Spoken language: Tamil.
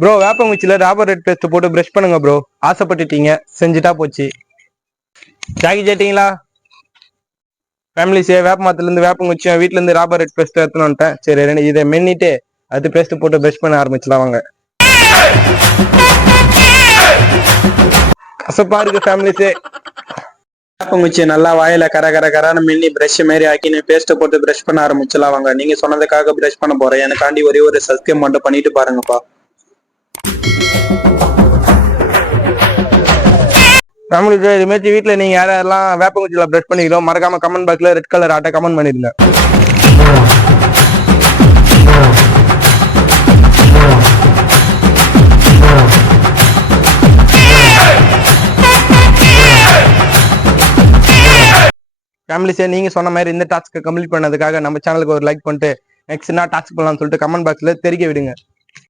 ப்ரோ வேப்பங்குச்சியில் ராபர் ரெட் பேஸ்ட் போட்டு ப்ரஷ் பண்ணுங்க ப்ரோ. ஆசைப்பட்டுட்டீங்க, செஞ்சுட்டா போச்சு. ஜாக்கி கேட்டிங்களா? ஃபேமிலிஸே வேப்ப மரத்துலேருந்து வேப்பங்குச்சியும் வீட்டிலேருந்து ராபர் ரெட் பேஸ்ட் எடுத்துன்னு வந்துட்டேன். சரி, இதை மென்னிட்டு அது பேஸ்ட் போட்டு ப்ரஷ் பண்ண ஆரம்பிச்சலாம் வாங்க. கசப்பா இருக்கு ஃபேமிலிஸே. வேப்பங்குச்சி நல்லா வாயில கரான மின்னி பிரஷ் மாரி ஆக்கின்னு பேஸ்ட் போட்டு ப்ரஷ் பண்ண ஆரம்பிச்சலாம் வாங்க. நீங்க சொன்னதுக்காக ப்ரஷ் பண்ண போறேன். எனக்காண்டி ஒரே ஒரு சப்ஸ்கிரைப் மட்டும் பண்ணிட்டு பாருங்கப்பா. ஃபேமிலிஸே இதுமாரி வீட்டில் நீங்க யாரெல்லாம் வேப்பங்குச்சியில் ப்ரஷ் பண்ணிக்கிறோம் மறக்காம கமெண்ட் பாக்ஸ்ல ரெட் கலர் ஆட்டை கமெண்ட் பண்ணிருங்க. ஃபேமிலிஸே நீங்க சொன்ன மாதிரி இந்த டாஸ்க்கு கம்ப்ளீட் பண்ணதுக்காக நம்ம சேனலுக்கு ஒரு லைக் பண்ணிட்டு நெக்ஸ்ட் என்ன டாஸ்க் பண்ணலாம்னு சொல்லிட்டு கமெண்ட் பாக்ஸ்ல தெரிவிக்க விடுங்க.